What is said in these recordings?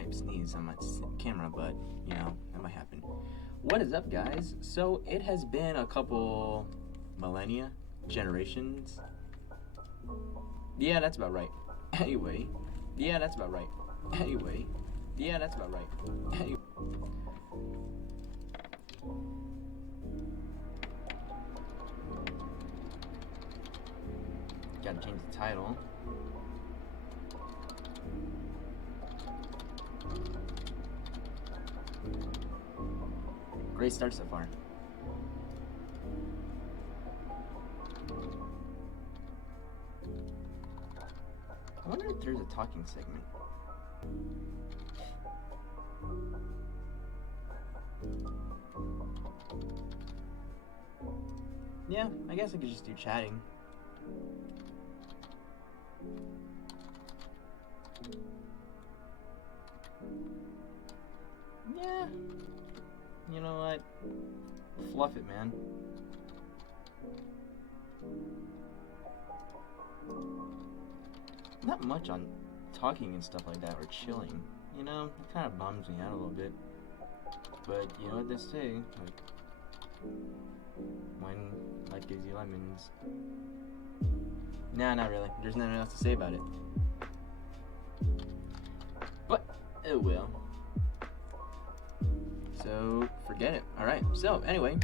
might sneeze on my camera, but, you know, that might happen. What is up, guys? So, it has been a couple millennia, generations. Yeah, that's about right. Anyway. Yeah, that's about right. Anyway. Yeah, that's about right. Anyway. Gotta change the title. Great start so far. I wonder if there's a talking segment. Yeah, I guess I could just do chatting. Yeah. You know what? Fluff it, man. Not much on talking and stuff like that, or chilling. You know, it kind of bums me out a little bit. But you know what they say, like, when life gives you lemons. Nah, not really. There's nothing else to say about it. But it will. So, forget it. Alright, so anyway,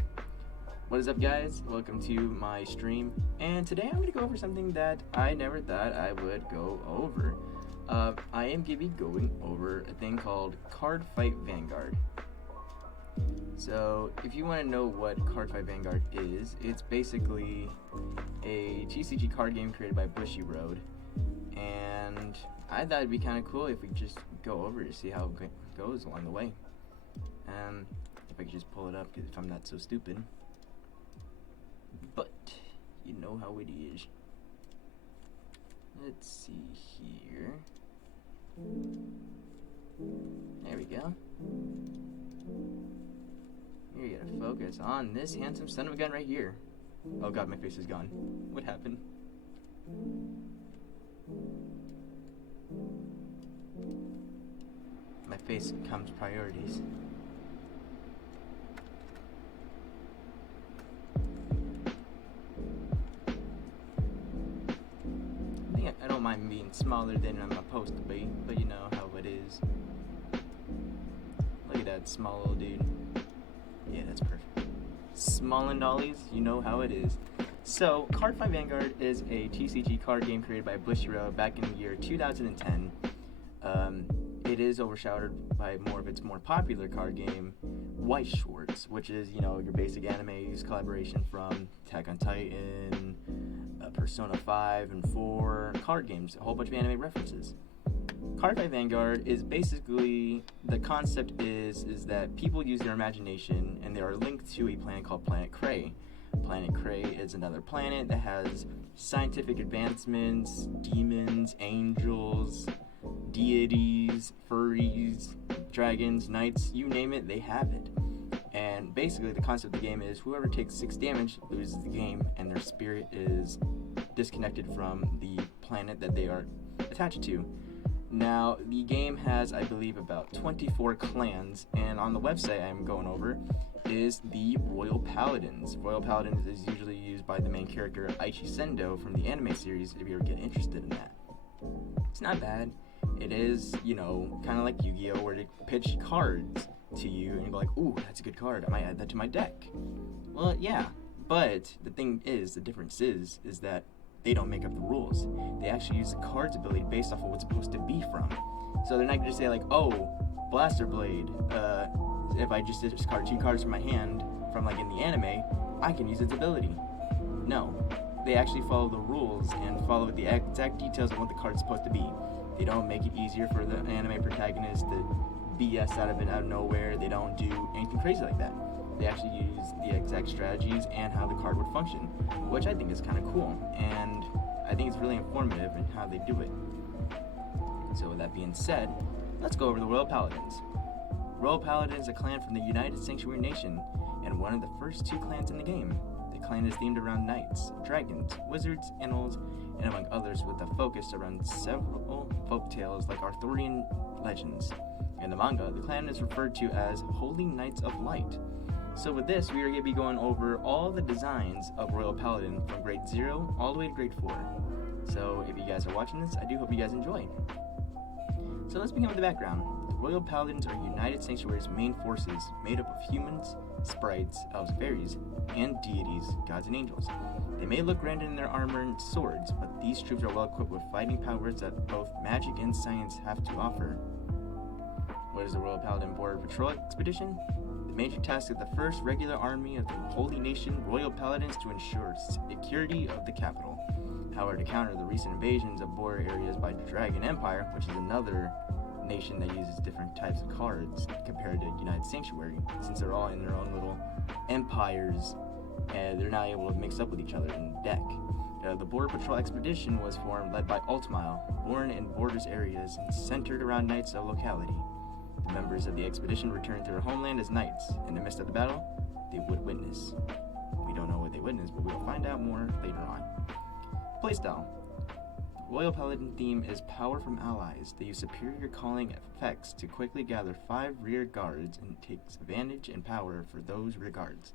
what is up, guys? Welcome to my stream. And today I'm going to go over something that I never thought I would go over. I am going to be going over a thing called CardFight Vanguard. So, if you want to know what CardFight Vanguard is, it's basically a TCG card game created by Bushy Road. And I thought it'd be kind of cool if we just go over it to see how it goes along the way. If I could just pull it up, if I'm not so stupid. But, you know how it is. Let's see here. There we go. Here, you gotta focus on this handsome son of a gun right here. Oh god, my face is gone. What happened? My face comes priorities. I don't mind being smaller than I'm supposed to be, but you know how it is. Look at that small little dude. Yeah, that's perfect. Small and dollies, you know how it is. So, CardFight Vanguard is a TCG card game created by Bushy Road back in the year 2010. It is overshadowed by more of its more popular card game, White Shorts, which is, you know, your basic anime collaboration from Attack on Titan, Persona 5 and 4 card games, a whole bunch of anime references. CardFight Vanguard is basically, the concept is that people use their imagination and they are linked to a planet called Planet Cray. Planet Cray is another planet that has scientific advancements, demons, angels, deities, furries, dragons, knights, you name it, they have it. And basically the concept of the game is whoever takes 6 damage loses the game and their spirit is disconnected from the planet that they are attached to. Now, the game has, I believe, about 24 clans, and on the website I'm going over is the Royal Paladins. Royal Paladins is usually used by the main character Aichi Sendo from the anime series if you ever get interested in that. It's not bad. It is, you know, kind of like Yu-Gi-Oh! Where they pitch cards to you and you go like, ooh, that's a good card, I might add that to my deck. Well, yeah, but the thing is, the difference is that they don't make up the rules. They actually use the card's ability based off of what's supposed to be from. So they're not going to say like, oh, Blaster Blade, if I just discard 2 cards from my hand from like in the anime, I can use its ability. No, they actually follow the rules and follow the exact details of what the card's supposed to be. They don't make it easier for the anime protagonist to BS out of nowhere. They don't do anything crazy like that. They actually use the exact strategies and how the card would function, which I think is kind of cool, and I think it's really informative in how they do it. So with that being said, let's go over the Royal Paladins. Royal Paladin is a clan from the United Sanctuary Nation, and one of the first 2 clans in the game. The clan is themed around knights, dragons, wizards, animals, and among others with a focus around several folk tales like Arthurian legends. In the manga, the clan is referred to as Holy Knights of Light. So with this, we are going to be going over all the designs of Royal Paladin from grade 0 all the way to grade 4. So if you guys are watching this, I do hope you guys enjoy. So let's begin with the background. The Royal Paladins are United Sanctuary's main forces, made up of humans, sprites, elves, fairies, and deities, gods and angels. They may look grand in their armor and swords, but these troops are well equipped with fighting powers that both magic and science have to offer. What is the Royal Paladin Border Patrol Expedition? The major task of the first regular army of the Holy Nation Royal Paladins to ensure security of the capital. However, to counter the recent invasions of border areas by Dragon Empire, which is another nation that uses different types of cards compared to United Sanctuary, since they're all in their own little empires and they're not able to mix up with each other in the deck. The Border Patrol Expedition was formed, led by Ultimile, born in borders areas and centered around knights of locality. The members of the expedition returned to their homeland as knights. In the midst of the battle, they would witness. We don't know what they witnessed, but we'll find out more later on. Playstyle. The Royal Paladin theme is power from allies. They use superior calling effects to quickly gather 5 rear guards and takes advantage and power for those rear guards.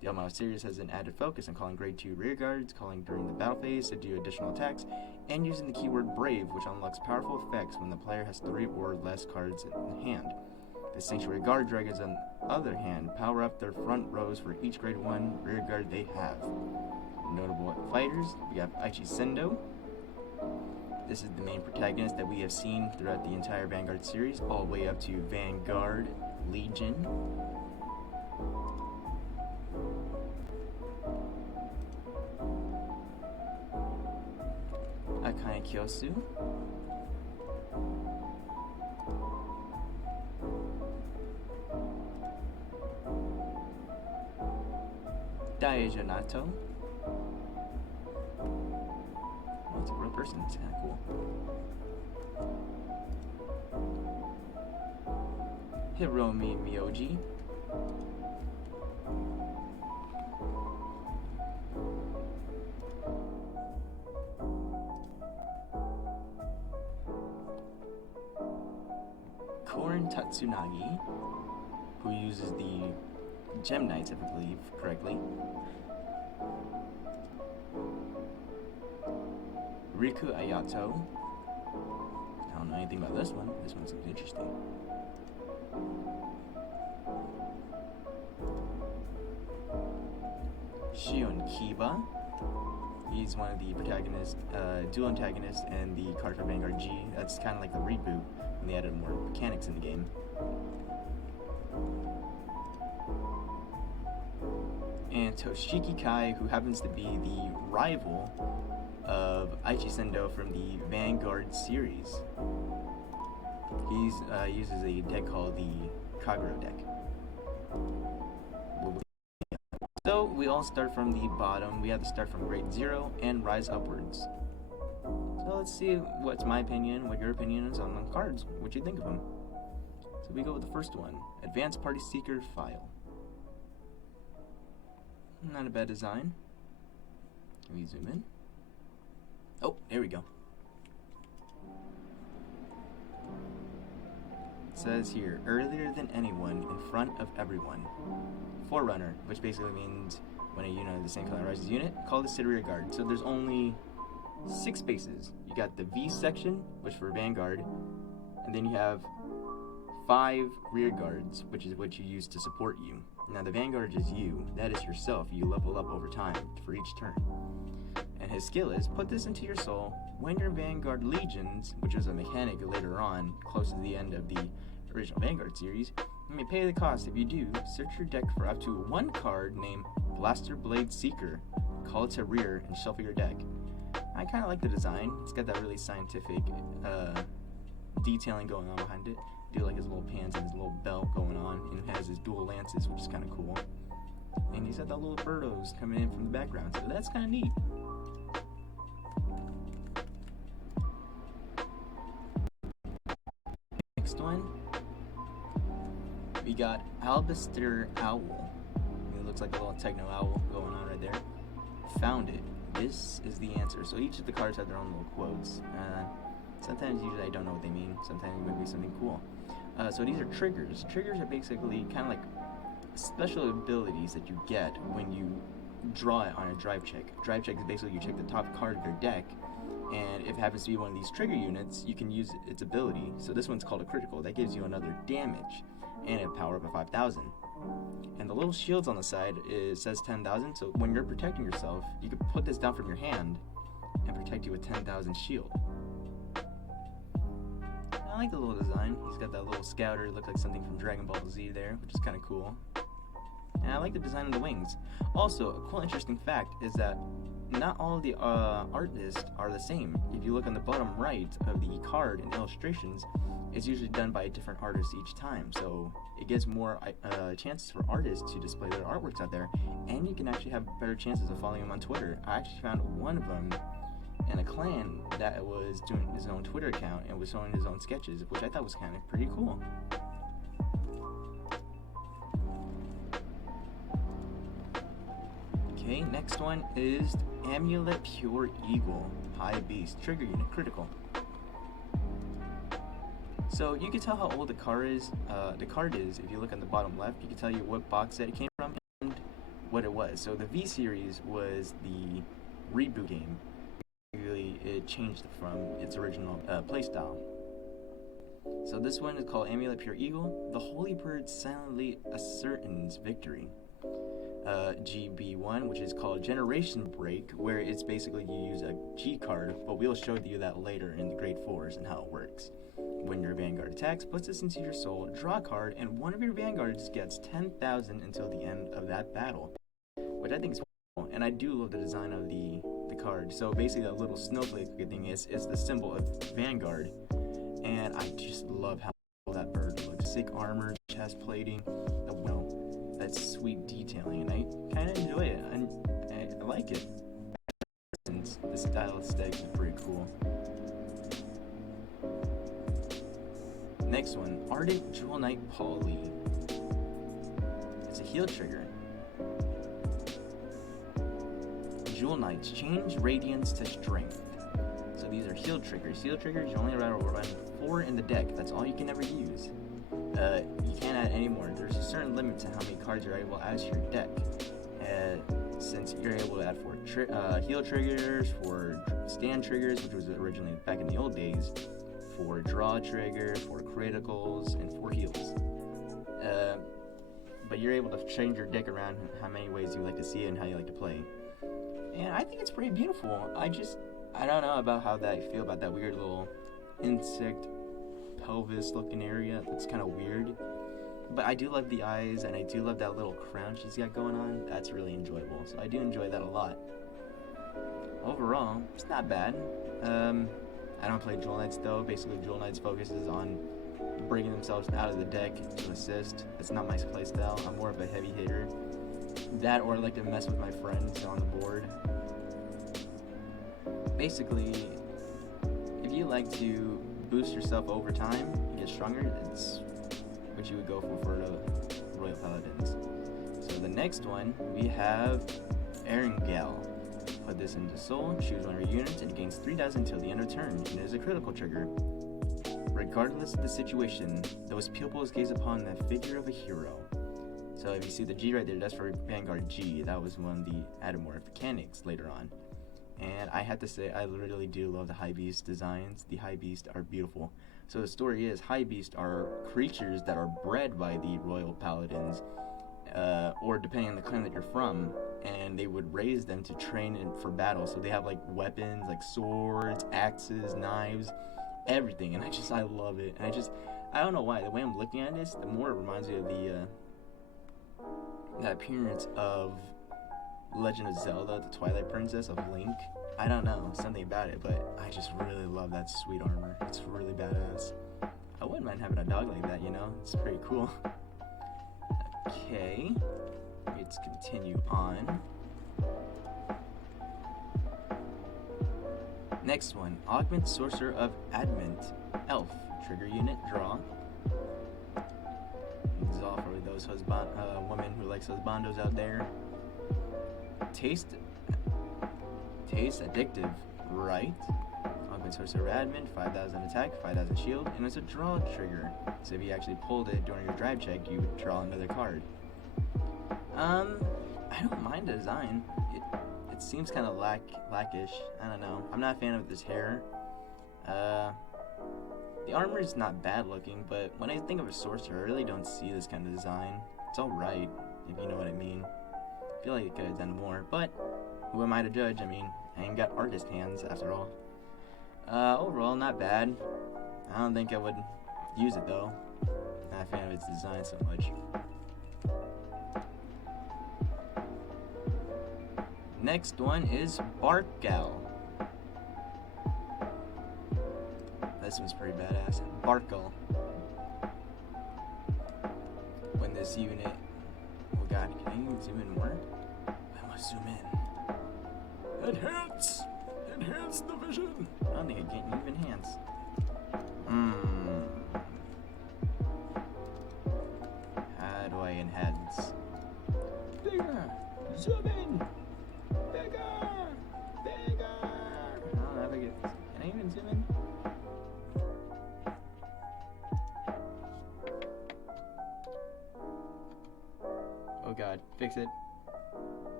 The Amulet series has an added focus on calling grade 2 rear guards, calling during the battle phase to do additional attacks, and using the keyword Brave, which unlocks powerful effects when the player has 3 or less cards in hand. The Sanctuary Guard Dragons, on the other hand, power up their front rows for each grade 1 rear guard they have. Notable fighters, we have Aichi Sendo. This is the main protagonist that we have seen throughout the entire Vanguard series, all the way up to Vanguard Legion. Akai Kyosu. Daeja Nato. Oh, it's a real person. It's kind of cool. Hiromi Miyoji. Korin Tatsunagi, who uses the Gem Knights, if I believe correctly. Riku Ayato. I don't know anything about this one. This one seems interesting. Shion Kiba. He's one of the protagonists, dual antagonists in the CardFight Vanguard G. That's kind of like the reboot when they added more mechanics in the game. And Toshiki Kai, who happens to be the rival of Aichi Sendo from the Vanguard series. He uses a deck called the Kagero deck. So we all start from the bottom. We have to start from grade 0 and rise upwards. So let's see what's my opinion, what your opinion is on the cards, what you think of them. So we go with the first one, Advanced Party Seeker File. Not a bad design. Can we zoom in? Oh, there we go. It says here, earlier than anyone, in front of everyone. Forerunner, which basically means when a unit of the same color rises unit, call the city rear guard. So there's only 6 spaces. You got the V section, which for Vanguard, and then you have 5 rear guards, which is what you use to support you. Now the Vanguard is you, that is yourself. You level up over time for each turn. And his skill is, put this into your soul. When your Vanguard Legions, which is a mechanic later on, close to the end of the original Vanguard series, you may pay the cost. If you do, search your deck for up to 1 card named Blaster Blade Seeker, call it to rear, and shuffle your deck. I kind of like the design. It's got that really scientific detailing going on behind it. Do like his little pants and his little belt going on, and it has his dual lances, which is kind of cool. And he's got that little birdos coming in from the background, so that's kind of neat. Next one, we got Albuster Owl. It looks like a little techno owl going on right there. Found it. This is the answer. So each of the cards have their own little quotes. Sometimes, usually I don't know what they mean. Sometimes it might be something cool. So these are triggers. Triggers are basically kind of like special abilities that you get when you draw it on a drive check. Drive check is basically you check the top card of your deck, and if it happens to be one of these trigger units, you can use its ability. So this one's called a critical. That gives you another damage and a power up of 5,000. And the little shields on the side says 10,000. So when you're protecting yourself, you can put this down from your hand and protect you with 10,000 shield. I like the little design. He's got that little scouter, look like something from Dragon Ball Z there, which is kind of cool. And I like the design of the wings. Also, a cool interesting fact is that not all of the artists are the same. If you look on the bottom right of the card and illustrations, it's usually done by a different artist each time. So it gives more chances for artists to display their artworks out there, and you can actually have better chances of following them on Twitter. I actually found one of them in a clan that was doing his own Twitter account and was showing his own sketches, which I thought was kind of pretty cool. Okay, next one is Amulet Pure Eagle, High Beast, trigger unit, critical. So you can tell how old the card is. If you look on the bottom left, you can tell you what box set it came from and what it was. So the V series was the reboot game. Really, it changed from its original playstyle. So this one is called Amulet Pure Eagle. The Holy Bird silently ascertains victory. GB1, which is called Generation Break, where it's basically you use a G card, but we'll show you that later in the Grade 4s and how it works. When your Vanguard attacks, puts this into your soul, draw a card, and one of your Vanguards gets 10,000 until the end of that battle, which I think is cool, and I do love the design of the card. So basically that little snowflake thing is the symbol of Vanguard, and I just love how that bird looks. Sick armor, chest plating, that sweet detailing, and I kind of enjoy it. I like it. And the style aesthetic is pretty cool. Next one, Ardent Jewel Knight Paula. It's a heal trigger. Jewel Knights change radiance to strength. So these are heal triggers. Heal triggers, you only run 4 in the deck. That's all you can ever use. You can't add any more. There's a certain limit to how many cards you're able to add to your deck. Since you're able to add 4 heal triggers, 4 stand triggers, which was originally back in the old days, 4 draw triggers, 4 criticals, and 4 heals. But you're able to change your deck around how many ways you like to see it and how you like to play. And I think it's pretty beautiful. I don't know about how I feel about that weird little insect pelvis looking area. It's kind of weird. But I do love the eyes, and I do love that little crown she's got going on. That's really enjoyable. So I do enjoy that a lot. Overall, it's not bad. I don't play Jewel Knights though. Basically, Jewel Knights focuses on bringing themselves out of the deck to assist. That's not my playstyle. I'm more of a heavy hitter. That, or I like to mess with my friends on the board. Basically, if you like to boost yourself over time and get stronger, it's what you would go for the Royal Paladins. So the next one, we have Erin Gale. Put this into soul, choose one of your units, and it gains 3,000 until the end of turn, and it is a critical trigger. Regardless of the situation, those pupils gaze upon the figure of a hero. So if you see the G right there, that's for Vanguard G. That was one of the added more mechanics later on. And I have to say, I really do love the High Beast designs. The High Beast are beautiful. So the story is, High Beast are creatures that are bred by the Royal Paladins, or depending on the clan that you're from, and they would raise them to train for battle. So they have like weapons, like swords, axes, knives, everything. And I love it. And I don't know why. The way I'm looking at this, the more it reminds me of the appearance of Legend of Zelda, the Twilight Princess of Link. I don't know, something about it, but I just really love that sweet armor. It's really badass. I wouldn't mind having a dog like that, you know? It's pretty cool. Okay, let's continue on. Next one, Augment Sorcerer of Advent, Elf, trigger unit, draw. This is all for those women who likes husbandos out there. Taste addictive, right? Augment Sorcerer Admin, 5,000 attack, 5,000 shield, and it's a draw trigger. So if you actually pulled it during your drive check, you would draw another card. I don't mind the design. It seems kind of lackish. I don't know. I'm not a fan of this hair. The armor is not bad looking, but when I think of a sorcerer, I really don't see this kind of design. It's alright, if you know what I mean. I feel like it could have done more, but who am I to judge? I mean, I ain't got artist hands after all. Overall, not bad. I don't think I would use it though. Not a fan of its design so much. Next one is Barkgal. This one's pretty badass. Barkgal. When this unit... Oh god, can I even zoom in more? I must zoom in. Enhance! Enhance the vision! I don't think I can even enhance. How do I enhance? Bigger! Zoom in! Bigger! Bigger! I don't know if I get... Can I even zoom in? Oh god, fix it.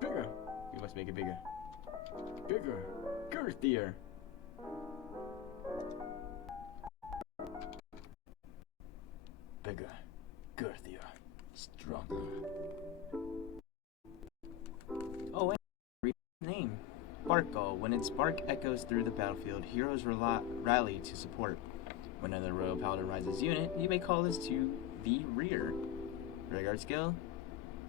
Bigger! We must make it bigger. Bigger! Girthier! Bigger, girthier, stronger. Oh, and read the name. Barkgal. When its bark echoes through the battlefield, heroes rally to support. When another Royal Paladin rises unit, you may call this to the rear. Rearguard skill.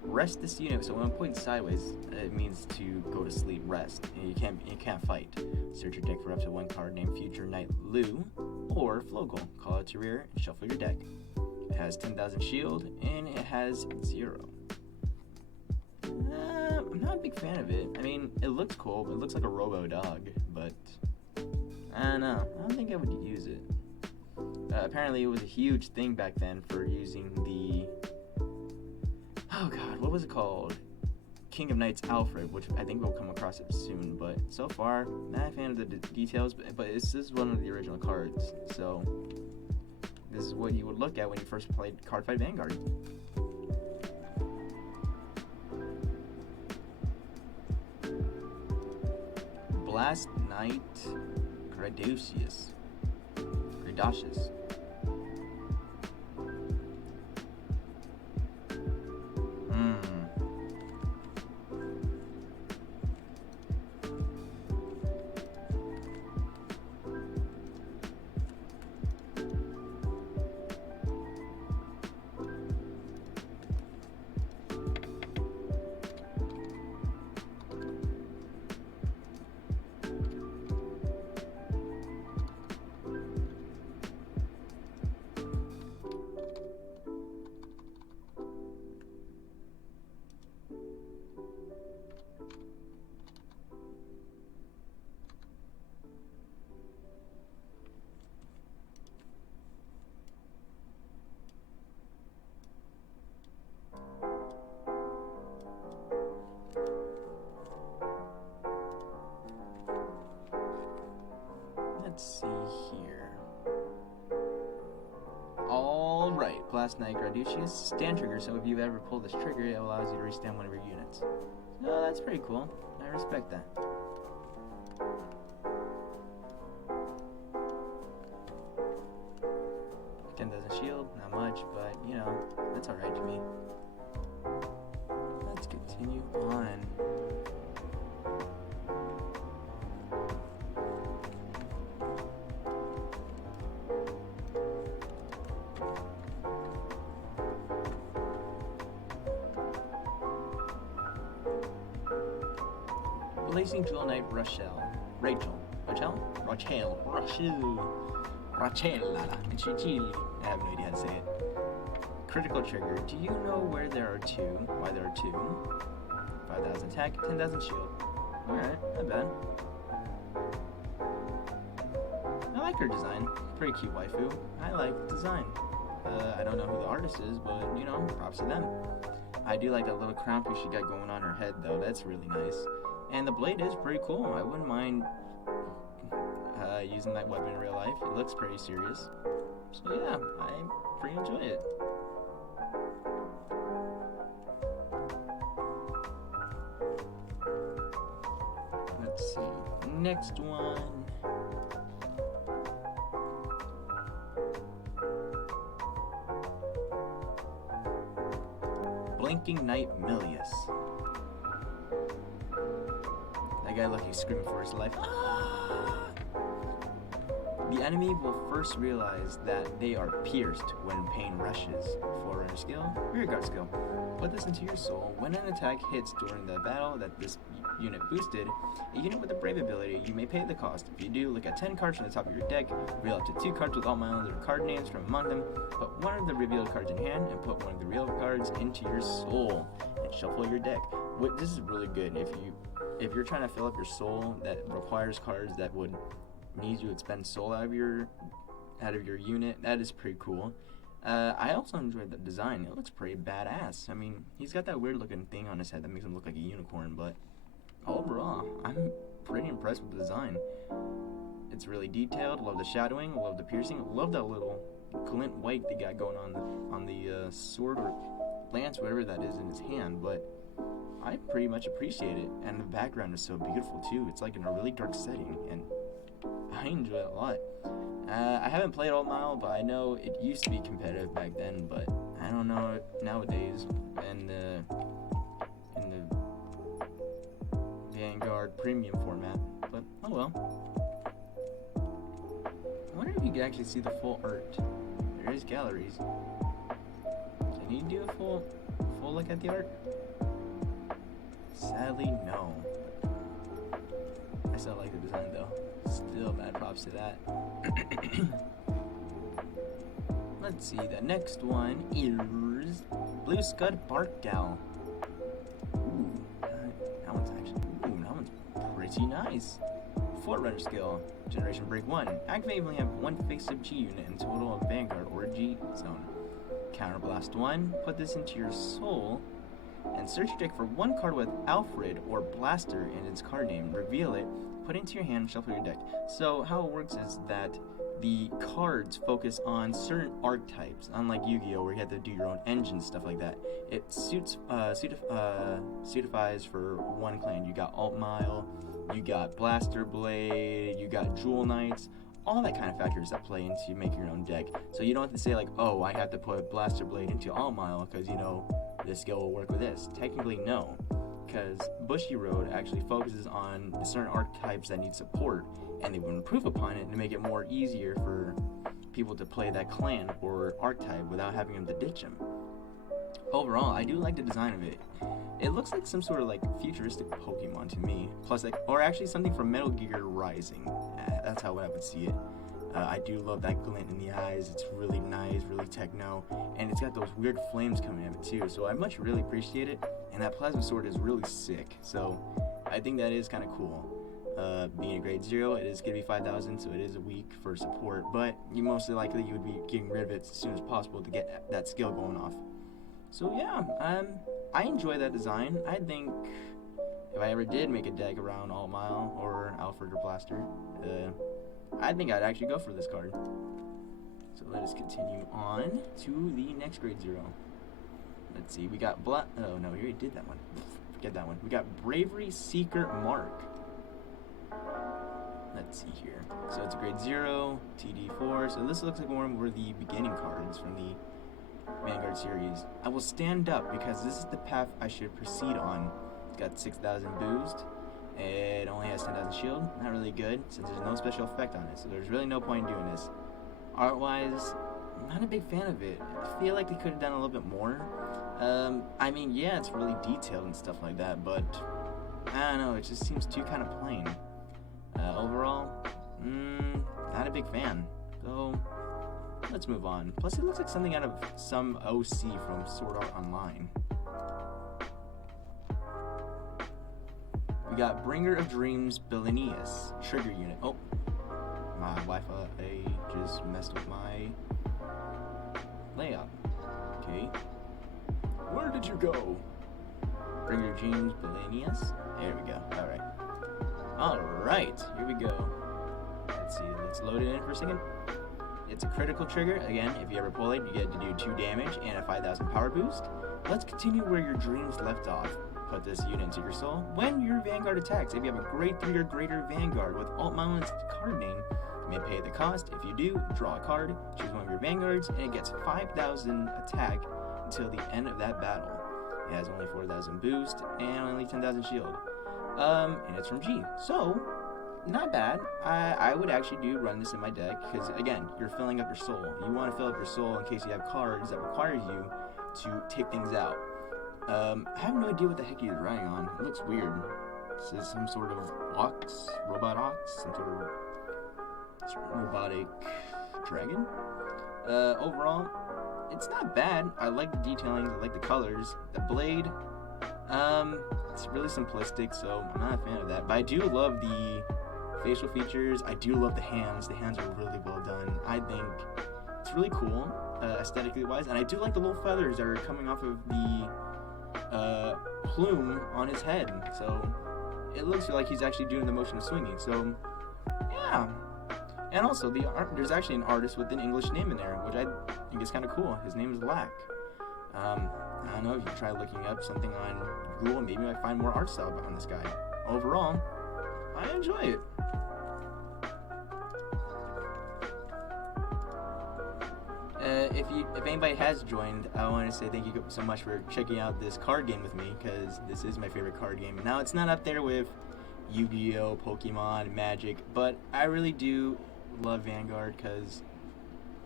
Rest this unit. So when I'm pointing sideways, it means to go to sleep, rest, and you can't fight. Search your deck for up to one card named Future Knight Lu or Flogel. Call it to rear and shuffle your deck. It has 10,000 shield, and it has 0. I'm not a big fan of it. I mean, it looks cool, but it looks like a robo dog, but I don't know. I don't think I would use it. Apparently, it was a huge thing back then for using the... Oh god, what was it called? King of Knights Alfred, which I think we'll come across it soon, but so far, not a fan of the details, but this is one of the original cards, so... This is what you would look at when you first played CardFight Vanguard. Blast Knight Predacious. Predacious. Let's see here. Alright, Blast Knight Predacious. Stand trigger, so if you ever pull this trigger, it allows you to restand one of your units. No, that's pretty cool. I respect that. Ken doesn't shield, not much, but you know, that's alright to me. Let's continue on. Blazing Jewel Knight Rachel. I have no idea how to say it. Critical trigger. Do you know where there are two? Why there are two? 5,000 attack, 10,000 shield. Alright, not bad. I like her design. Pretty cute waifu. I like design. I don't know who the artist is, but, you know, props to them. I do like that little crown piece she got going on her head, though. That's really nice. And the blade is pretty cool. I wouldn't mind using that weapon in real life. It looks pretty serious. So yeah, I pretty enjoy it. Let's see. Next one. Blinking Knight Millius. That guy looked like he's screaming for his life. The enemy will first realize that they are pierced when pain rushes. Forerunner skill, Rearguard skill. Put this into your soul. When an attack hits during the battle that this unit boosted, a unit with a Brave ability, you may pay the cost. If you do, look at 10 cards from the top of your deck, reveal up to 2 cards with all my other card names from among them, put one of the revealed cards in hand, and put one of the real cards into your soul, and shuffle your deck. This is really good. If you're trying to fill up your soul that requires cards that would need you to expend soul out of your unit, that is pretty cool. I also enjoyed the design. It looks pretty badass. I mean, he's got that weird looking thing on his head that makes him look like a unicorn, but overall, I'm pretty impressed with the design. It's really detailed. Love the shadowing, love the piercing, love that little glint white they got going on the sword or lance, whatever that is in his hand, but I pretty much appreciate it. And the background is so beautiful too. It's like in a really dark setting, and I enjoy it a lot. I haven't played Alt Mile, but I know it used to be competitive back then, but I don't know nowadays in the Vanguard premium format, but oh well. I wonder if you can actually see the full art. There is galleries. Can you do a full look at the art? Sadly, no. I still like the design though. Still mad props to that. Let's see, the next one is Blue Scud Barkgal. Ooh, that one's pretty nice. Forerunner skill, Generation Break 1. Activate when you have one face-up G unit in total of Vanguard or G zone. Counterblast 1, put this into your soul, and search your deck for one card with Alfred or Blaster in its card name. Reveal it, put it into your hand, and shuffle your deck. So how it works is that the cards focus on certain archetypes, unlike Yu-Gi-Oh, where you have to do your own engine, stuff like that. It suitifies for one clan. You got Alt Mile, you got Blaster Blade, you got Jewel Knights, all that kind of factors that play into making your own deck. So you don't have to say like, oh, I have to put Blaster Blade into Alt Mile because, you know, this skill will work with this. Technically, no, because Bushy Road actually focuses on certain archetypes that need support, and they would improve upon it to make it more easier for people to play that clan or archetype without having them to ditch them. Overall, I do like the design of it. It looks like some sort of like futuristic Pokemon to me. Plus, like, or actually something from Metal Gear Rising. That's how I would see it. I do love that glint in the eyes. It's really nice, really techno, and it's got those weird flames coming out of it too. So I really appreciate it. And that plasma sword is really sick. So I think that is kind of cool. Being a grade 0, it is going to be 5,000, so it is a week for support, but you mostly likely you would be getting rid of it as soon as possible to get that skill going off. So yeah, I enjoy that design. I think if I ever did make a deck around Alt Mile or Alfred or Blaster, I think I'd actually go for this card. So let us continue on to the next grade 0. Let's see, we got oh no, we already did that one. Forget that one. We got Bravery Seeker Mark. Let's see here. So it's a grade 0, TD4. So this looks like one of the beginning cards from the Vanguard series. I will stand up because this is the path I should proceed on. It's got 6,000 boost. It only has 10,000 shield. Not really good since there's no special effect on it. So there's really no point in doing this. Art-wise, I'm not a big fan of it. I feel like they could have done a little bit more. I mean, yeah, it's really detailed and stuff like that, but I don't know, it just seems too kind of plain. Overall, not a big fan. So let's move on. Plus, it looks like something out of some OC from Sword Art Online. We got Bringer of Dreams, Millius, Trigger Unit. Oh, my Wi-Fi just messed with my layout. Okay. Where did you go? Bring your dreams, Millius. There we go. Alright, here we go. Let's see, let's load it in for a second. It's a critical trigger. Again, if you ever pull it, you get to do 2 damage and a 5,000 power boost. Let's continue where your dreams left off. Put this unit into your soul. When your Vanguard attacks, if you have a grade 3 or greater Vanguard with Alt-Mylan's card name, you may pay the cost. If you do, draw a card, choose one of your Vanguards, and it gets 5,000 attack until the end of that battle. It has only 4,000 boost and only 10,000 shield. And it's from G. So, not bad. I would actually run this in my deck, because again, you're filling up your soul. You want to fill up your soul in case you have cards that requires you to take things out. I have no idea what the heck he's riding on. It looks weird. This is some sort of robot ox, some sort of robotic dragon. Overall, it's not bad. I like the detailing, I like the colors. The blade, it's really simplistic, so I'm not a fan of that. But I do love the facial features. I do love the hands. The hands are really well done. I think it's really cool, aesthetically wise. And I do like the little feathers that are coming off of the plume on his head. So it looks like he's actually doing the motion of swinging. So yeah. And also, there's actually an artist with an English name in there, which I think is kind of cool. His name is Lack. I don't know, if you try looking up something on Google, maybe I find more art style behind this guy. Overall, I enjoy it. If anybody has joined, I want to say thank you so much for checking out this card game with me, because this is my favorite card game. Now, it's not up there with Yu-Gi-Oh, Pokemon, Magic, but I really do love Vanguard, because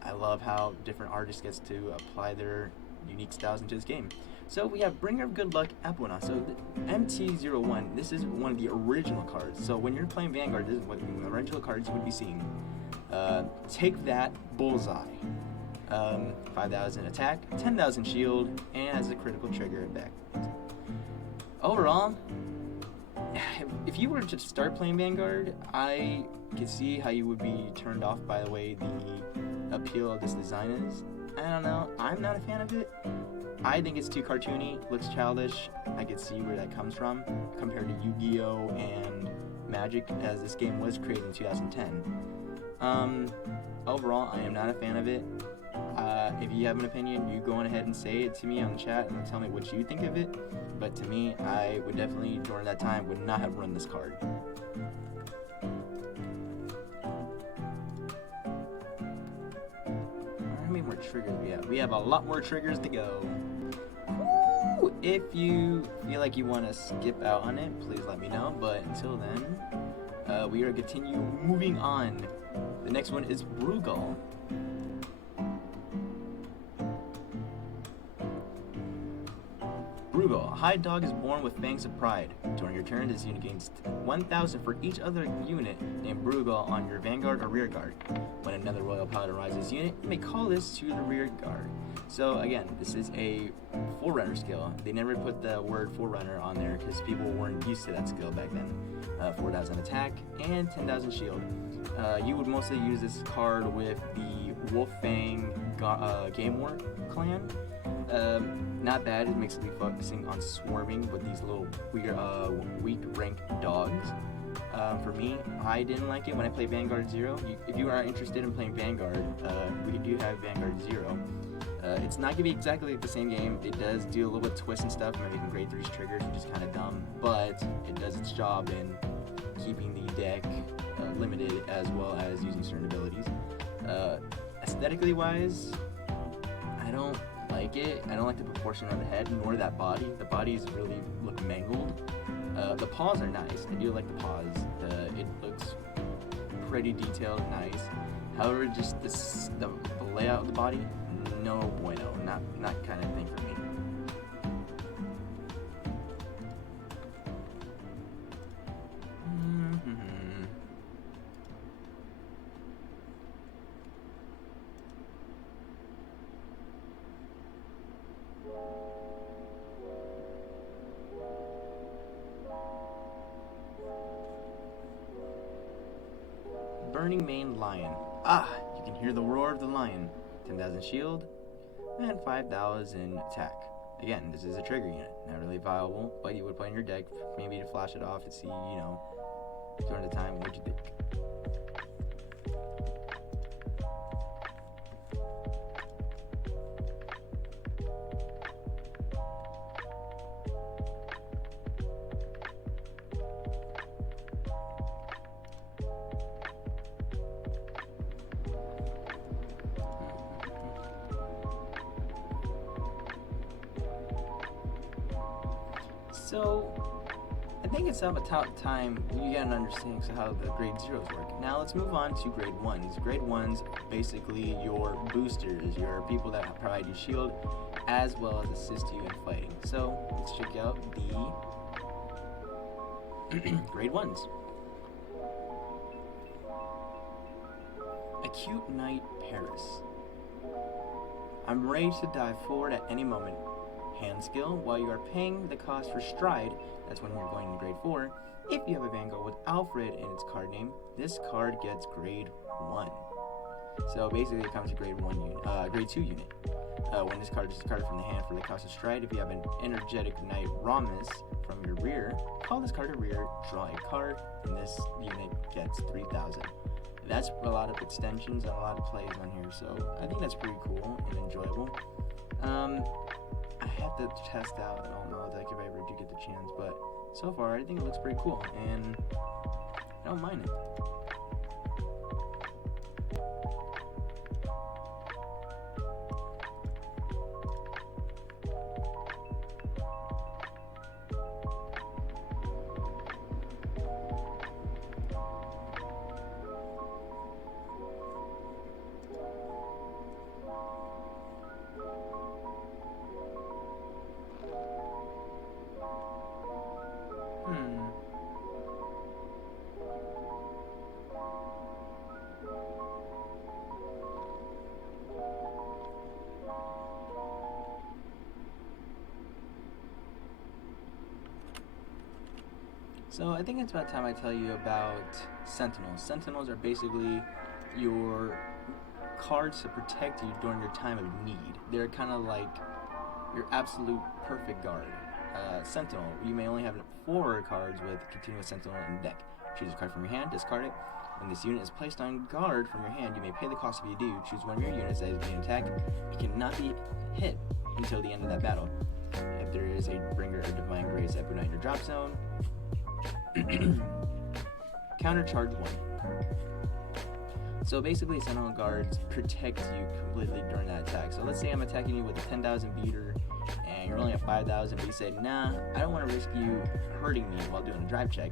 I love how different artists gets to apply their unique styles into this game. So we have Bringer of Good Luck, Apuna. So MT01, this is one of the original cards. So when you're playing Vanguard, this is what the original cards you would be seeing. Take That, Bullseye. 5,000 attack, 10,000 shield, and has a critical trigger back. Overall, if you were to start playing Vanguard, I could see how you would be turned off by the way the appeal of this design is. I don't know, I'm not a fan of it. I think it's too cartoony, looks childish. I could see where that comes from compared to Yu-Gi-Oh and Magic, as this game was created in 2010. Overall, I am not a fan of it. If you have an opinion, you go on ahead and say it to me on the chat and tell me what you think of it. But to me, I would definitely, during that time, would not have run this card. How many more triggers we have? We have a lot more triggers to go. Woo! If you feel like you want to skip out on it, please let me know. But until then, we are continue moving on. The next one is Rugel. Brugo, a high dog is born with fangs of pride. During your turn, this unit gains 1,000 for each other unit named Brugo on your Vanguard or Rear Guard. When another Royal Paladin rises unit, you may call this to the Rear Guard. So again, this is a Forerunner skill. They never put the word Forerunner on there because people weren't used to that skill back then. 4,000 attack and 10,000 shield. You would mostly use this card with the Wolffang Game War clan. Not bad. It makes me focusing on swarming with these little weird, weak rank dogs. For me, I didn't like it when I played Vanguard Zero. If you are interested in playing Vanguard, we do have Vanguard Zero. It's not gonna be exactly like the same game. It does do a little bit of twist and stuff, and making grade 3's triggers, which is kind of dumb, but it does its job in keeping the deck limited as well as using certain abilities. Aesthetically wise, I don't like it. I don't like the proportion of the head nor that body. The bodies really look mangled. The paws are nice. I do like the paws. It looks pretty detailed, nice. However, just the layout of the body, no bueno. Not kind of thing for me. Burning Mane Lion. Ah, you can hear the roar of the lion. 10,000 shield, and 5,000 attack. Again, this is a trigger unit, not really viable, but you would play in your deck, maybe to flash it off to see, during the time, what'd you think? So, I think it's about time you get an understanding of how the grade 0s work. Now let's move on to grade 1s. Grade 1s, basically your boosters, your people that provide you shield, as well as assist you in fighting. So, let's check out the grade 1s. Acute Knight Paris. I'm ready to dive forward at any moment. Hand skill, while you are paying the cost for stride, that's when you're going to grade 4. If you have a Vanguard with Alfred in its card name, this card gets grade 1. So basically it comes to grade 2 unit. When this card is discarded from the hand for the cost of stride, if you have an energetic Knight Ramus from your rear, call this card a rear, draw a card, and this unit gets 3,000. That's a lot of extensions and a lot of plays on here, so I think that's pretty cool and enjoyable. I have to test out an all deck if I ever do get the chance, but so far I think it looks pretty cool, and I don't mind it. So I think it's about time I tell you about Sentinels. Sentinels are basically your cards to protect you during your time of need. They're kind of like your absolute perfect guard. Sentinel, you may only have 4 cards with continuous Sentinel in the deck. Choose a card from your hand, discard it. When this unit is placed on guard from your hand, you may pay the cost if you do. Choose one of your units that is being attacked. It cannot be hit until the end of that battle. If there is a Bringer or Divine Grace that put in your drop zone, countercharge 1. So basically Sentinel guards protect you completely during that attack. So let's say I'm attacking you with a 10,000 beater and you're only at 5,000, but you say, nah, I don't want to risk you hurting me while doing a drive check.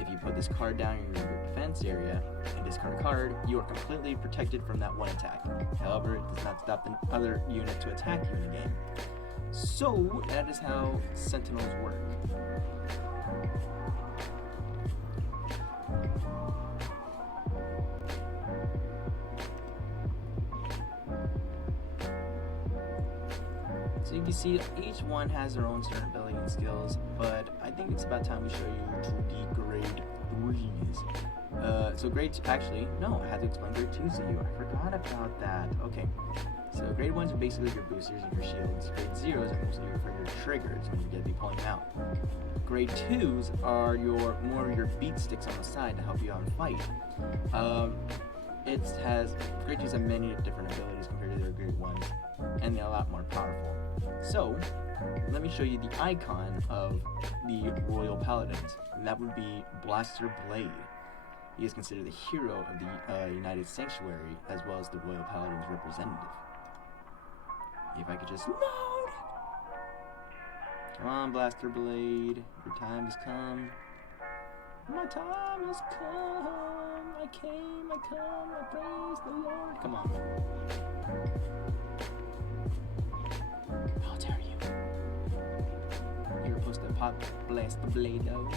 If you put this card down in your defense area and discard a card, you are completely protected from that one attack. However, it does not stop the other unit to attack you in the game. So that is how Sentinels work. So you can see each one has their own certain ability and skills, but I think it's about time we show you to the grade 3s. So grade 2, actually, no, I had to explain grade 2s to you. I forgot about that. Okay, so grade 1s are basically your boosters and your shields. Grade 0s are mostly for your triggers when you get to be pulling them out. Grade 2s are more your beat sticks on the side to help you out in fight. Grade 2s have many different abilities compared to their grade 1s, and they're a lot more powerful. So, let me show you the icon of the Royal Paladins, and that would be Blaster Blade. He is considered the hero of the United Sanctuary, as well as the Royal Paladins representative. If I could just load! Come on, Blaster Blade, your time has come. My time has come, I came, I come, I praise the Lord. Come on. How dare you? You're supposed to pop blast the blade though.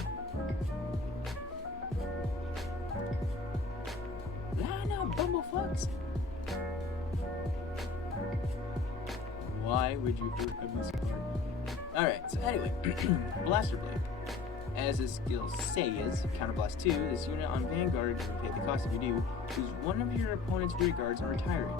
Line up, bumblefucks! Why would you hurt this card? Alright, so anyway, Blaster Blade. As his skill says, Counterblast 2, this unit on Vanguard, you can pay the cost if you do, choose one of your opponent's rear guards and retire it.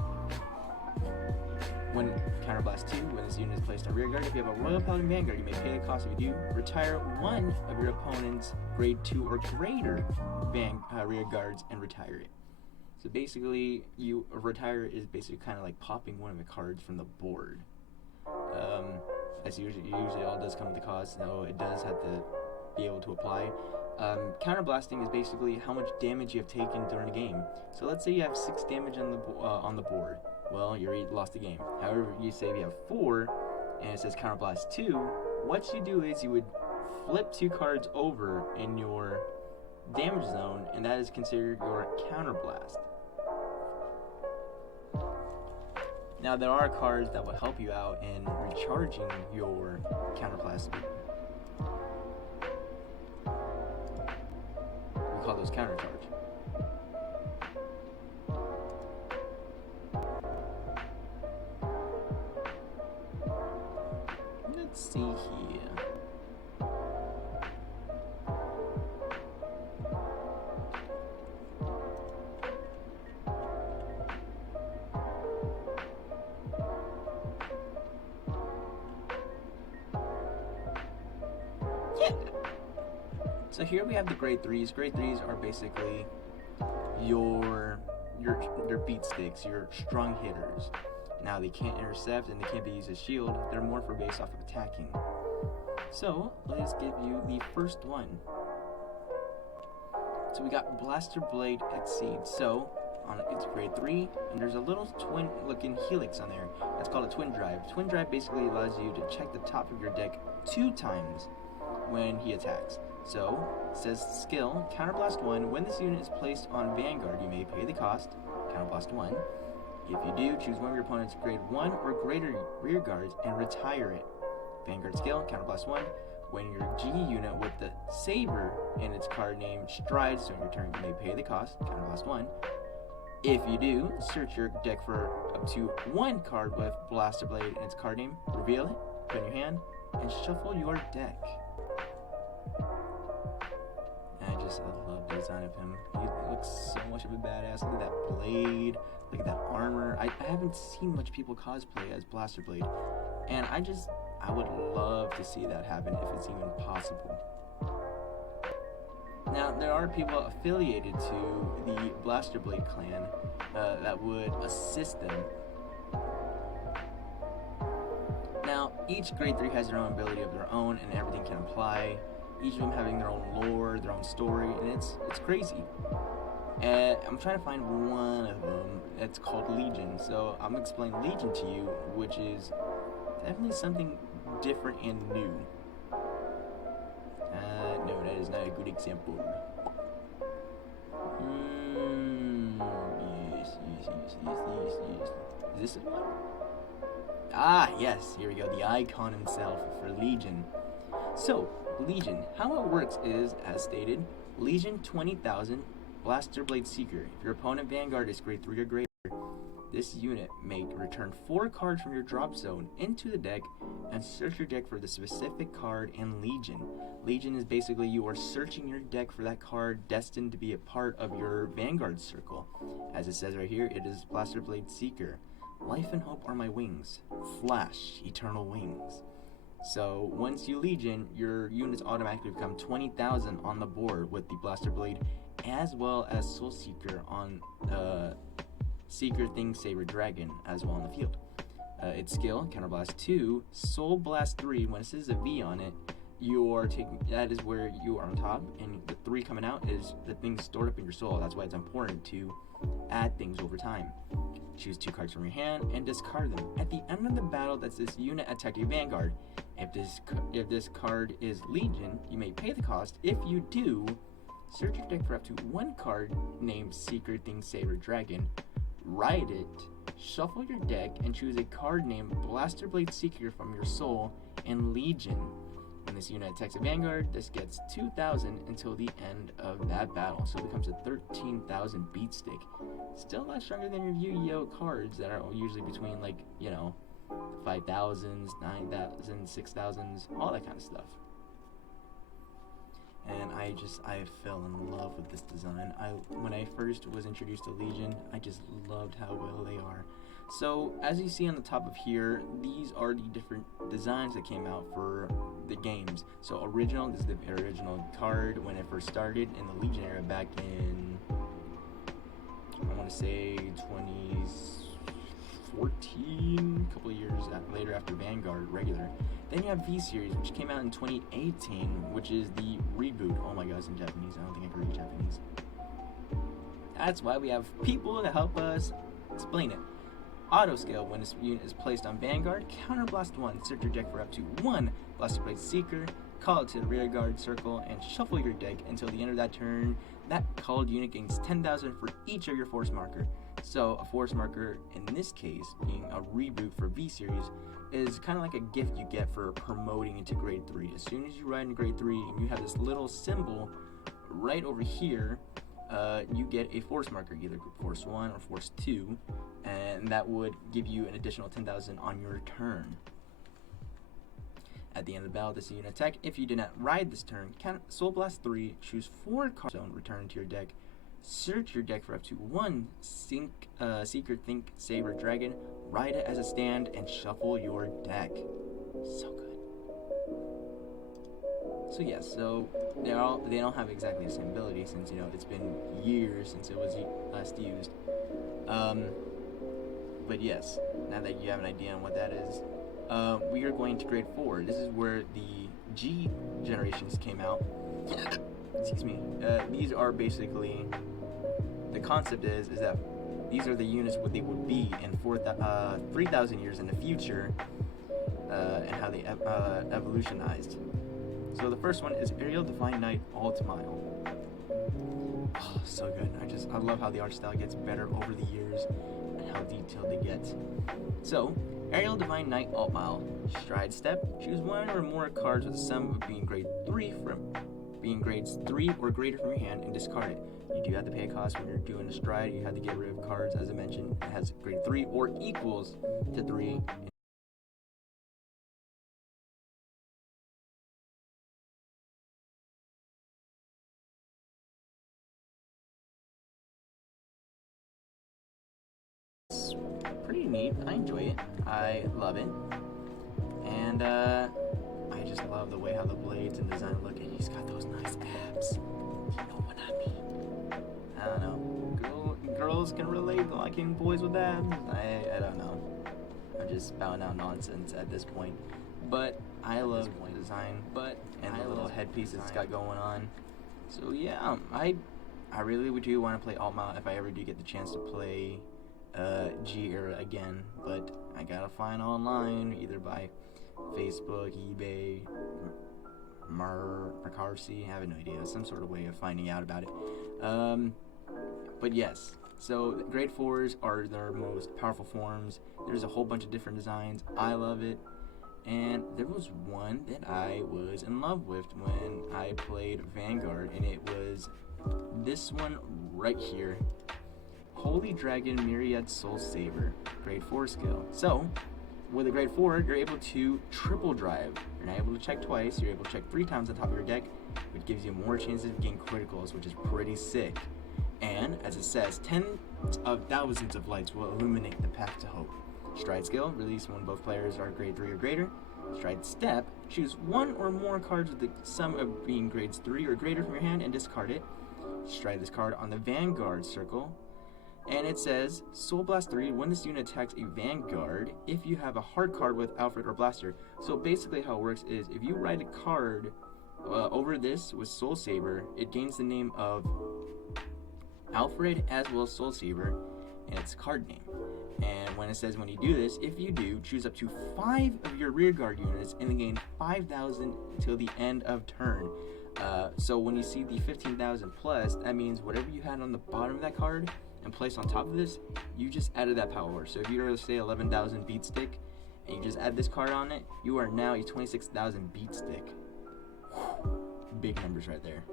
When Counterblast 2, when this unit is placed on rearguard, if you have a Royal Paladin Vanguard, you may pay the cost. If you do, retire one of your opponent's grade 2 or greater rear guards and retire it. So basically, you retire is basically kind of like popping one of the cards from the board. As usually all does come with the cost, so it does have to be able to apply. Counterblasting is basically how much damage you have taken during the game. So let's say you have 6 damage on the board. Well, you already lost the game. However, you say you have 4, and it says Counterblast 2. What you do is you would flip 2 cards over in your damage zone, and that is considered your Counterblast. Now, there are cards that will help you out in recharging your Counterblast. We call those Countercharge. Let's see here. So here we have the grade 3s. Grade 3s are basically your beat sticks, your strong hitters. Now they can't intercept and they can't be used as shield. They're more for based off of attacking. So let's give you the first one. So we got Blaster Blade Exceed. So it's grade 3, and there's a little twin looking helix on there. That's called a twin drive. Twin drive basically allows you to check the top of your deck 2 times when he attacks. So, it says skill, Counterblast 1. When this unit is placed on Vanguard, you may pay the cost, Counterblast 1. If you do, choose one of your opponent's grade 1 or greater rear guards and retire it. Vanguard skill, Counterblast 1. When your G unit with the Saber in its card name strides during your turn, you may pay the cost, Counterblast 1. If you do, search your deck for up to 1 card with Blaster Blade in its card name, reveal it, put it in your hand, and shuffle your deck. I love the design of him. He looks so much of a badass. Look at that blade. Look at that armor. I haven't seen much people cosplay as Blaster Blade. And I would love to see that happen if it's even possible. Now, there are people affiliated to the Blaster Blade clan that would assist them. Now, each grade 3 has their own ability of their own, and everything can apply. Each of them having their own lore, their own story, and it's crazy. I'm trying to find one of them that's called Legion. So I'm going to explain Legion to you, which is definitely something different and new. No, that is not a good example. Yes. Is this the one? Ah, yes, here we go. The icon himself for Legion. So, Legion, how it works is, as stated, Legion 20,000, Blaster Blade Seeker. If your opponent Vanguard is grade 3 or greater, this unit may return 4 cards from your drop zone into the deck and search your deck for the specific card in Legion. Legion is basically you are searching your deck for that card destined to be a part of your Vanguard circle. As it says right here, it is Blaster Blade Seeker. Life and hope are my wings. Flash, eternal wings. So once you Legion, your units automatically become 20,000 on the board with the Blaster Blade, as well as Soul Seeker on Seeker Thing Saber Dragon as well on the field. Its skill, Counterblast 2, Soul Blast 3. When it says a V on it, you are taking, that is where you are on top, and the 3 coming out is the things stored up in your soul. That's why it's important to add things over time. Choose 2 cards from your hand and discard them. At the end of the battle, that's this unit attack your Vanguard. If this card is Legion, you may pay the cost. If you do, search your deck for up to 1 card named Secret Thing Saber Dragon. Write it, shuffle your deck, and choose a card named Blaster Blade Seeker from your soul and Legion. When this unit attacks a Vanguard, this gets 2,000 until the end of that battle. So it becomes a 13,000 beat stick. Still a lot stronger than your Yu-Gi-Oh cards that are usually between 5,000s, 9,000s, 6,000s, all that kind of stuff. And I fell in love with this design. When I first was introduced to Legion, I just loved how well they are. So as you see on the top of here, these are the different designs that came out for the games. So original, this is the original card when it first started in the Legion era back in, I want to say 2014, a couple of years later after Vanguard regular. Then you have V-Series, which came out in 2018, which is the reboot. Oh my god, it's in Japanese. I don't think I can read Japanese. That's why we have people to help us explain it. Auto scale: when this unit is placed on Vanguard, counterblast 1, search your deck for up to 1 Blaster Blade Seeker, call it to the rear guard circle, and shuffle your deck until the end of that turn. That called unit gains 10,000 for each of your force marker. So a force marker, in this case, being a reboot for V-Series, is kind of like a gift you get for promoting into grade 3. As soon as you ride in grade 3 and you have this little symbol right over here, you get a force marker, either force 1 or force 2, and that would give you an additional 10,000 on your turn. At the end of the battle, this unit attack. If you did not ride this turn, Soul Blast 3, choose 4 cards, return to your deck, search your deck for up to 1 Seeker, Think, Saber, Dragon, ride it as a stand, and shuffle your deck. So good. So yes, so they don't have exactly the same ability since, you know, it's been years since it was last used. But yes, now that you have an idea on what that is, we are going to grade 4. This is where the G generations came out. Excuse me. These are basically, the concept is that these are the units what they would be in 3,000 years in the future, and how they evolutionized. So the first one is Aerial Divine Knight Altmile. Oh, so good. I love how the art style gets better over the years and how detailed they get. So, Aerial Divine Knight Altmile. Stride step. Choose 1 or more cards with a sum of being grades 3 or greater from your hand and discard it. You do have to pay a cost when you're doing a stride. You have to get rid of cards, as I mentioned. It has grade 3 or equals to 3. Pretty neat. I enjoy it. I love it. And I just love the way how the blades and design look, and he's got those nice abs. You know what I mean? I don't know. Girls can relate liking boys with abs. I don't know. I'm just spouting out nonsense at this point. But I love the design, and the little headpiece it's got going on. So yeah, I really do want to play Altmile if I ever do get the chance to play G era again, but I gotta find online either by Facebook, eBay, Mercarcy, I have no idea, some sort of way of finding out about it. But yes, so grade 4s are their most powerful forms. There's a whole bunch of different designs. I love it, and there was one that I was in love with when I played Vanguard, and it was this one right here. Holy Dragon Myriad Soul Saver, grade 4 skill. So, with a grade 4, you're able to triple drive. You're not able to check twice, you're able to check 3 times on top of your deck, which gives you more chances of getting criticals, which is pretty sick. And, as it says, tens of thousands of lights will illuminate the path to hope. Stride skill, release when both players are grade 3 or greater. Stride step, choose 1 or more cards with the sum of being grades 3 or greater from your hand and discard it. Stride this card on the Vanguard circle. And it says, Soul Blast 3, when this unit attacks a Vanguard, if you have a hard card with Alfred or Blaster. So basically how it works is, if you write a card over this with Soul Saber, it gains the name of Alfred as well as Soul Saber, and its card name. And when it says when you do this, if you do, choose up to 5 of your rear guard units and then gain 5,000 until the end of turn. So when you see the 15,000 plus, that means whatever you had on the bottom of that card and placed on top of this, you just added that power. So if you were to say 11,000 beat stick and you just add this card on it, you are now a 26,000 beat stick. Big numbers right there.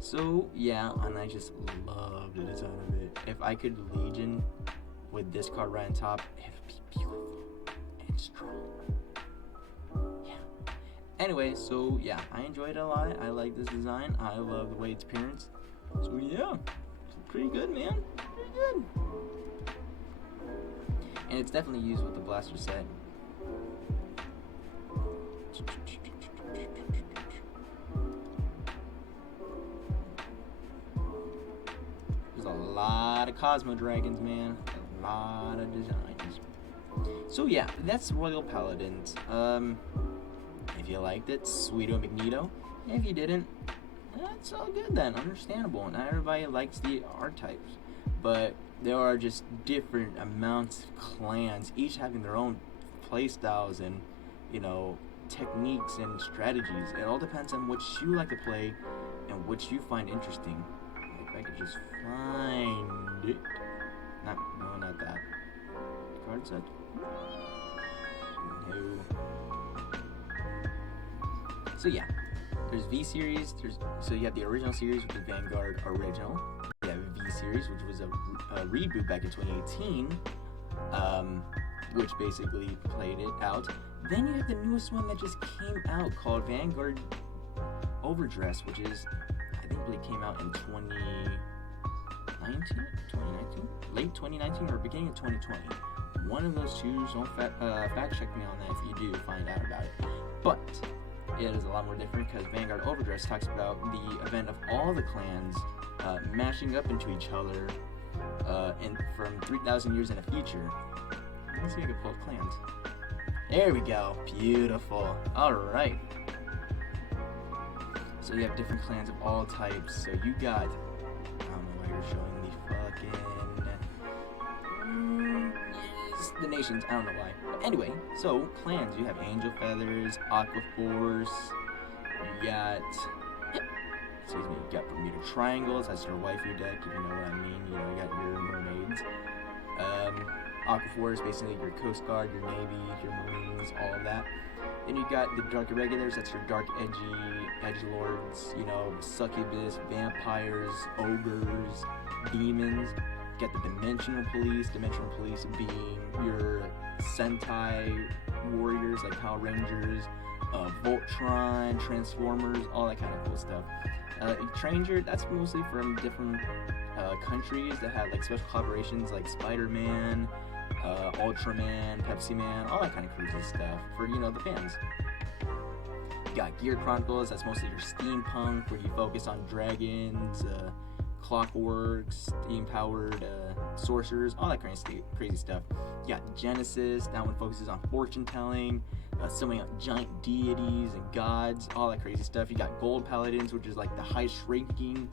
So yeah, and I just love the design of it. If I could Legion with this card right on top, it would be beautiful and strong. Yeah. Anyway, so yeah, I enjoyed it a lot. I like this design. I love the way its appearance. So yeah, it's pretty good, man. Pretty good. And it's definitely used with the blaster set. There's a lot of Cosmo Dragons, man. A lot of designs. So yeah, that's Royal Paladins. If you liked it, sweeto McNeato. If you didn't, that's all good then. Understandable. Not everybody likes the archetypes, but there are just different amounts of clans, each having their own play styles and, you know, techniques and strategies. It all depends on what you like to play and what you find interesting. If I could just find it. Not that. Card set? No. So yeah, there's V series. So you have the original series, which is Vanguard Original. You have V series, which was a reboot back in 2018, which basically played it out. Then you have the newest one that just came out called Vanguard Overdress, which is, I think it came out in 2019, late 2019 or beginning of 2020. One of those two. Don't fact check me on that if you do find out about it. But it is a lot more different because Vanguard Overdress talks about the event of all the clans mashing up into each other from 3,000 years in the future. Let's see if I can pull up clans. There we go. Beautiful. Alright. So you have different clans of all types. So you got... I don't know why you're showing the fucking... the nations. I don't know why. But anyway, so clans. You have Angel Feathers, Aqua Force. You got... Excuse me. You got Bermuda Triangles. That's your waifu deck, if you know what I mean. You know, you got your mermaids. Aqua Force, basically your Coast Guard, your Navy, your Marines, all of that. Then you got the Dark Irregulars, that's your dark, edgelords, you know, succubus, vampires, ogres, demons. You got the Dimensional Police being your Sentai warriors, like Power Rangers, Voltron, Transformers, all that kind of cool stuff. Tranger, that's mostly from different countries that have like special collaborations like Spider-Man, Ultraman, Pepsi Man, all that kind of crazy stuff for, you know, the fans. You got Gear Chronicles, that's mostly your steampunk, where you focus on dragons, clockwork, steam-powered sorcerers, all that kind of crazy stuff. You got Genesis, that one focuses on fortune-telling, summoning out giant deities and gods, all that crazy stuff. You got Gold Paladins, which is like the high shrinking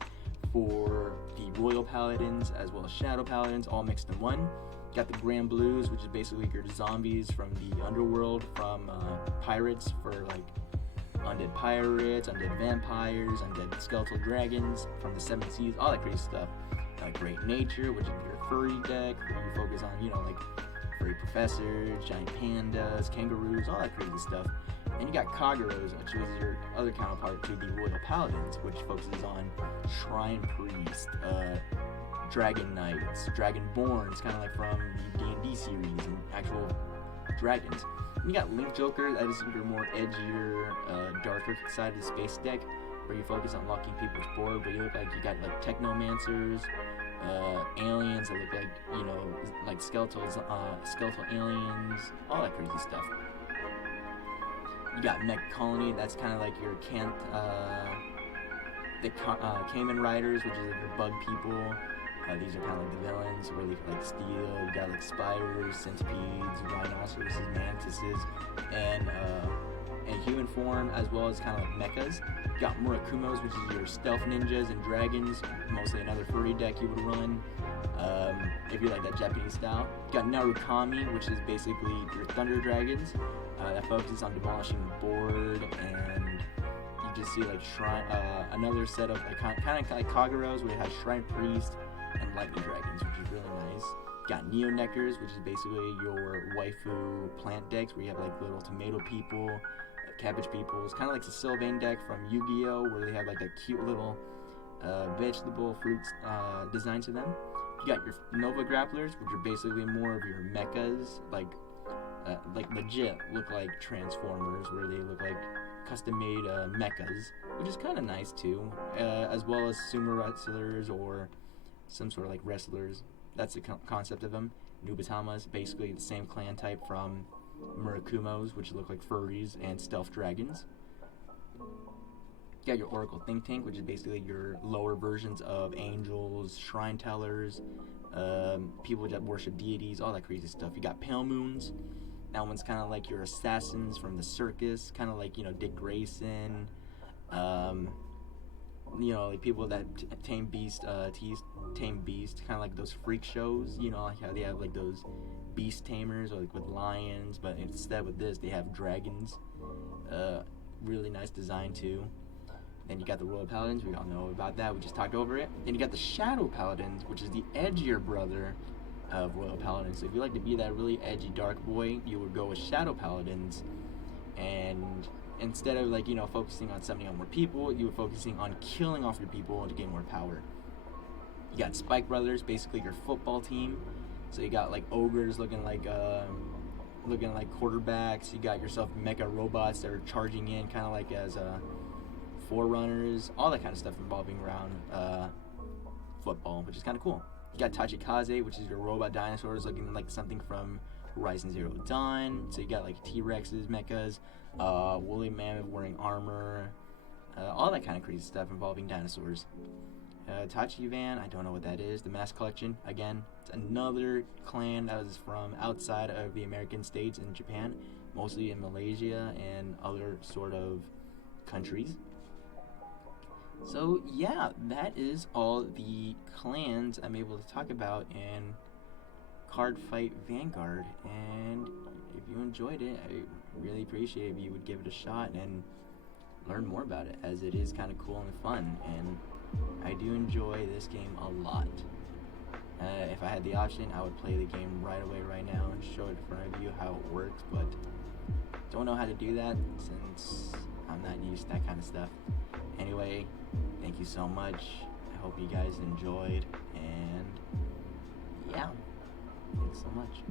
for the Royal Paladins, as well as Shadow Paladins, all mixed in one. You got the Grand Blues, which is basically your zombies from the underworld, from pirates, for like undead pirates, undead vampires, undead skeletal dragons from the Seven Seas, all that crazy stuff. Great Nature, which is your furry deck, where you focus on, you know, like furry professors, giant pandas, kangaroos, all that crazy stuff. And you got Kagura's, which was your other counterpart to the Royal Paladins, which focuses on Shrine Priest, Dragon Knights, Dragonborns, kind of like from the D&D series, and actual dragons. And you got Link Joker, that is your more edgier, darker side of the space deck, where you focus on locking people's board, but you look like you got like Technomancers, aliens that look like, you know, like skeletal aliens, all that crazy stuff. You got Mech Colony, that's kind of like your Cayman Riders, which is like your bug people. These are kind of like the villains, where they like steal. You got like spiders, centipedes, rhinoceroses, mantises, and human form, as well as kind of like mechas. You got Murakumos, which is your stealth ninjas and dragons, mostly another furry deck you would run, if you like that Japanese style. You got Narukami, which is basically your thunder dragons, that focuses on demolishing the board, and you just see like another set of like, kind of like Kageros, where it has Shrine Priest and Lightning Dragons, which is really nice. You got Neoneckers, which is basically your waifu plant decks, where you have like little tomato people, cabbage people. It's kind of like the Sylvain deck from Yu-Gi-Oh!, where they have like that cute little vegetable fruits design to them. You got your Nova Grapplers, which are basically more of your mechas, like legit look like Transformers, where they look like custom-made mechas, which is kind of nice too, as well as sumo wrestlers or some sort of like wrestlers That's the concept of them. Nubatamas, basically the same clan type from Murakumos, which look like furries, and stealth dragons. You got your Oracle Think Tank, which is basically your lower versions of angels, shrine tellers, people that worship deities, all that crazy stuff. You got Pale Moons. That one's kind of like your assassins from the circus, kind of like, Dick Grayson, like people that tame beast, kind of like those freak shows, like how they have like those beast tamers, or like with lions, but instead with this, they have dragons. Really nice design too. Then you got the Royal Paladins, we all know about that, we just talked over it. Then you got the Shadow Paladins, which is the edgier brother of Royal Paladins. So if you like to be that really edgy dark boy, you would go with Shadow Paladins, and instead of focusing on summoning on more people, you were focusing on killing off your people to gain more power. You got Spike Brothers, basically your football team. So you got like ogres looking like quarterbacks. You got yourself mecha robots that are charging in, kind of like as forerunners, all that kind of stuff involving around football, which is kind of cool. You got Tachikaze, which is your robot dinosaurs looking like something from Horizon Zero Dawn. So you got like T-Rexes, mechas, woolly mammoth wearing armor, all that kind of crazy stuff involving dinosaurs. Tachivan, I don't know what that is. The Mask Collection, again, it's another clan that was from outside of the American states in Japan, mostly in Malaysia and other sort of countries. So yeah, that is all the clans I'm able to talk about in CardFight Vanguard, and if you enjoyed it, I really appreciate it if you would give it a shot and learn more about it, as it is kind of cool and fun, and I do enjoy this game a lot. If I had the option, I would play the game right away, right now, and show it in front of you how it works, but don't know how to do that since I'm not used to that kind of stuff. Anyway, thank you so much. I hope you guys enjoyed, and yeah, thanks so much.